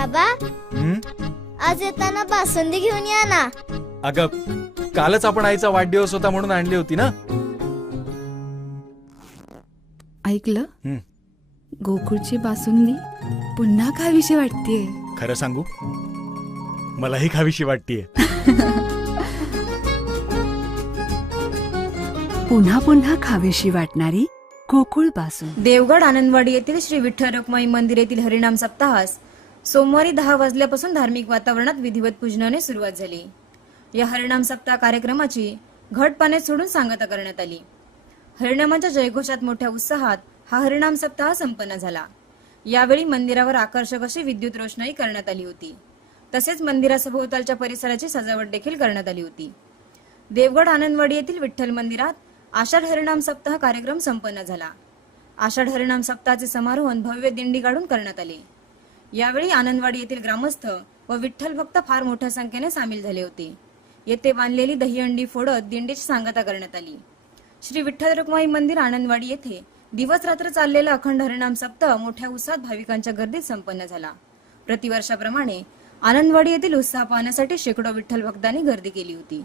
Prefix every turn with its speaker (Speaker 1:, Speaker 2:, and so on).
Speaker 1: बाबा.
Speaker 2: हं?
Speaker 1: आज येताना बासुंदी घेऊन या ना.
Speaker 2: अगं कालच आपण आईचा वाढदिवस होता म्हणून आणली होती ना?
Speaker 3: ऐकलं?
Speaker 2: हं.
Speaker 3: गोकुळची बासुंदी पुन्हा खावीशी वाटतेय.
Speaker 2: खरं सांगू? मलाही खावीशी वाटतीये.
Speaker 4: पुन्हा पुन्हा खावीशी वाटणारी गोकुळपासून
Speaker 5: देवगड आनंदवाडी येथील श्री विठ्ठल रखमाई मंदिर येथील हरिनाम सप्ताहास सोमवारी दहा वाजल्यापासून धार्मिक वातावरणात विधिवत पूजनाने सुरुवात झाली. या हरिणाम सप्ताह कार्यक्रमाची घट पाण्यात सोडून सांगता करण्यात आली. हरिणामाच्या जयघोषात मोठ्या उत्साहात हा हरिणाम सप्ताह संपन्न झाला. यावेळी मंदिरावर आकर्षक अशी विद्युत रोषणाई करण्यात आली होती. तसेच मंदिरासभोवतालच्या परिसराची सजावट देखील करण्यात आली होती. देवगड आनंदवाडी येथील विठ्ठल मंदिरात आषाढ हरिणाम सप्ताह कार्यक्रम संपन्न झाला. आषाढ हरिणाम सप्ताहाचे समारोहन भव्य दिंडी काढून करण्यात आले. यावेळी आनंदवाडी येथील ग्रामस्थ व विठ्ठल भक्त फार मोठ्या संख्येने सामील झाले होते. येथे बांधलेली दहीहंडी फोडत दिंडीची सांगता करण्यात आली. श्री विठ्ठल रुक्माई मंदिर आनंदवाडी येथे दिवस रात्र चाललेला अखंड हरिनाम सप्ताह मोठ्या उत्साहात भाविकांच्या गर्दीत संपन्न झाला. प्रतिवर्षाप्रमाणे आनंदवाडी येथील उत्साह पाहण्यासाठी शेकडो विठ्ठल भक्तांनी गर्दी केली होती.